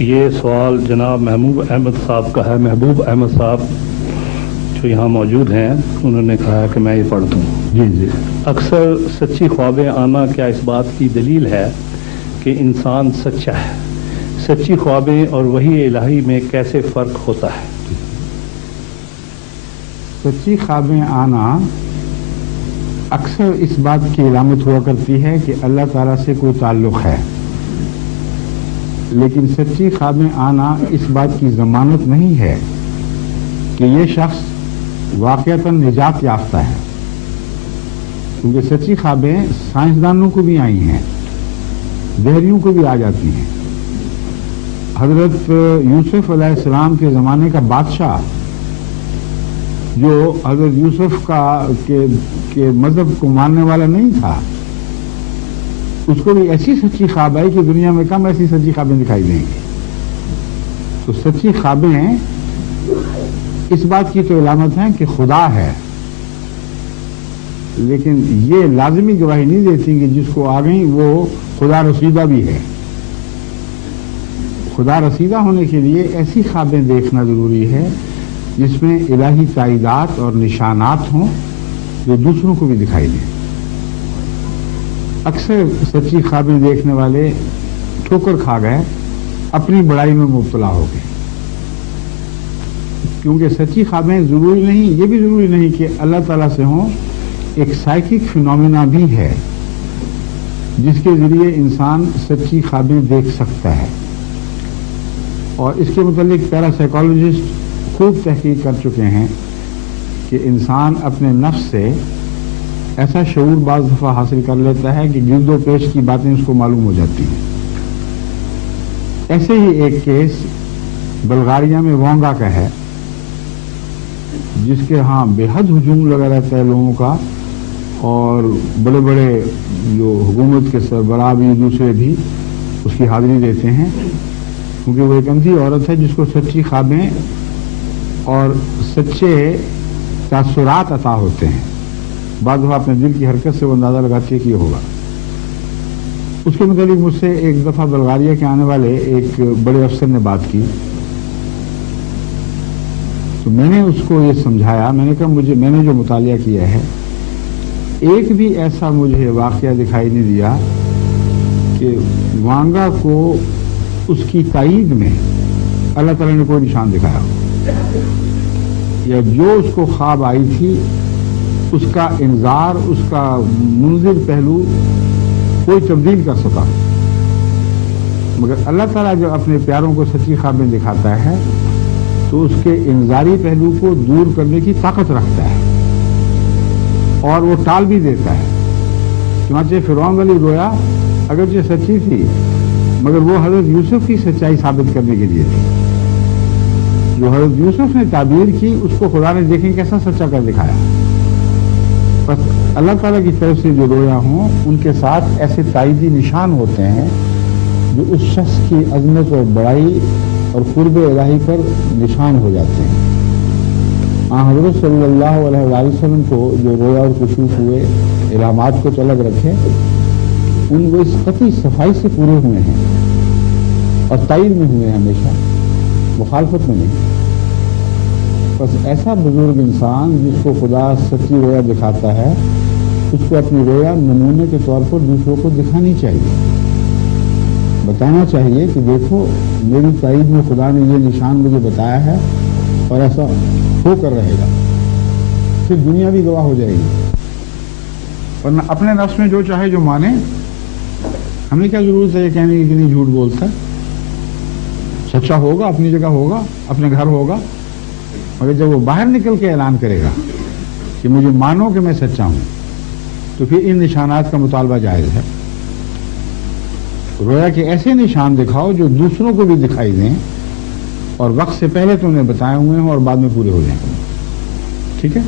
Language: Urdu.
یہ سوال جناب محبوب احمد صاحب کا ہے. محبوب احمد صاحب جو یہاں موجود ہیں انہوں نے کہا کہ میں یہ پڑھ دوں. جی. اکثر سچی خوابیں آنا کیا اس بات کی دلیل ہے کہ انسان سچا ہے؟ سچی خوابیں اور وحی الہی میں کیسے فرق ہوتا ہے؟ سچی خوابیں آنا اکثر اس بات کی علامت ہوا کرتی ہے کہ اللہ تعالیٰ سے کوئی تعلق ہے، لیکن سچی خوابیں آنا اس بات کی ضمانت نہیں ہے کہ یہ شخص واقعتاً نجات یافتہ ہے، کیونکہ سچی خوابیں سائنسدانوں کو بھی آئی ہیں، دہریوں کو بھی آ جاتی ہیں. حضرت یوسف علیہ السلام کے زمانے کا بادشاہ جو حضرت یوسف کے مذہب کو ماننے والا نہیں تھا، اس کو بھی ایسی سچی خواب آئی کہ دنیا میں کم ایسی سچی خوابیں دکھائی دیں گی. تو سچی خوابیں اس بات کی تو علامت ہیں کہ خدا ہے، لیکن یہ لازمی گواہی نہیں دیتی کہ جس کو آ گئی وہ خدا رسیدہ بھی ہے. خدا رسیدہ ہونے کے لیے ایسی خوابیں دیکھنا ضروری ہے جس میں الہی تائیدات اور نشانات ہوں جو دوسروں کو بھی دکھائی دیں. اکثر سچی خوابیں دیکھنے والے ٹھوکر کھا گئے، اپنی بڑائی میں مبتلا ہو گئے، کیونکہ سچی خوابیں ضروری نہیں، یہ بھی ضروری نہیں کہ اللہ تعالیٰ سے ہوں. ایک سائیکک فینومینا بھی ہے جس کے ذریعے انسان سچی خوابیں دیکھ سکتا ہے، اور اس کے متعلق پیرا سائیکالوجسٹ خوب تحقیق کر چکے ہیں کہ انسان اپنے نفس سے ایسا شعور بعض دفعہ حاصل کر لیتا ہے کہ گرد و پیش کی باتیں اس کو معلوم ہو جاتی ہیں. ایسے ہی ایک کیس بلغاریہ میں وونگا کا ہے، جس کے ہاں بے حد ہجوم لگا رہتا ہے لوگوں کا، اور بڑے بڑے جو حکومت کے سربراہ بھی دوسرے بھی اس کی حاضری دیتے ہیں، کیونکہ وہ ایک اندھی عورت ہے جس کو سچی خوابیں اور سچے تاثرات عطا ہوتے ہیں. بعض دفعہ اپنے دل کی حرکت سے وہ اندازہ لگاتی ہے کہ یہ ہوگا. اس کے متعلق مجھ سے ایک دفعہ بلغاریہ کے آنے والے ایک بڑے افسر نے بات کی، تو میں نے اس کو یہ سمجھایا، میں نے کہا میں نے جو مطالعہ کیا ہے ایک بھی ایسا مجھے واقعہ دکھائی نہیں دیا کہ وانگا کو اس کی تائید میں اللہ تعالیٰ نے کوئی نشان دکھایا ہو، یا جو اس کو خواب آئی تھی اس کا انذار، اس کا منذر پہلو کوئی تبدیل کر سکا. مگر اللہ تعالیٰ جب اپنے پیاروں کو سچی خوابیں دکھاتا ہے تو اس کے انذاری پہلو کو دور کرنے کی طاقت رکھتا ہے، اور وہ ٹال بھی دیتا ہے. چنانچہ فرعون والی رویا اگرچہ سچی تھی مگر وہ حضرت یوسف کی سچائی ثابت کرنے کے لیے تھی. جو حضرت یوسف نے تعبیر کی اس کو خدا نے دیکھیں کیسا سچا کر دکھایا. بس اللہ تعالیٰ کی طرف سے جو رویا ہوں ان کے ساتھ ایسے تائیدی نشان ہوتے ہیں جو اس شخص کی عظمت اور بڑائی اور قرب الہی پر نشان ہو جاتے ہیں. حضرت صلی اللہ علیہ وآلہ وسلم کو جو رویا اور کشوف ہوئے، علامات کو تو الگ رکھیں، ان وہ اس قطعی صفائی سے پورے ہوئے ہیں اور تائید میں ہوئے ہیں، ہمیشہ مخالفت میں نہیں. بس ایسا بزرگ انسان جس کو خدا سچی رویا دکھاتا ہے اس کو اپنی رویا نمونے کے طور پر دوسروں کو دکھانی چاہیے، بتانا چاہیے کہ دیکھو میری تائید میں خدا نے یہ نشان مجھے بتایا ہے اور ایسا ہو کر رہے گا. پھر دنیا بھی گواہ ہو جائے گی. ورنہ اپنے نفس میں جو چاہے جو مانے، ہمیں کیا ضرورت ہے یہ کہنے کی کہ نہیں جھوٹ بولتا ہے. سچا ہوگا، اپنی جگہ ہوگا، اپنے گھر ہوگا، مگر جب وہ باہر نکل کے اعلان کرے گا کہ مجھے مانو کہ میں سچا ہوں، تو پھر ان نشانات کا مطالبہ جائز ہے. رویا کے ایسے نشان دکھاؤ جو دوسروں کو بھی دکھائی دیں اور وقت سے پہلے تو انہیں بتائے ہوئے ہوں اور بعد میں پورے ہو جائیں. ٹھیک ہے؟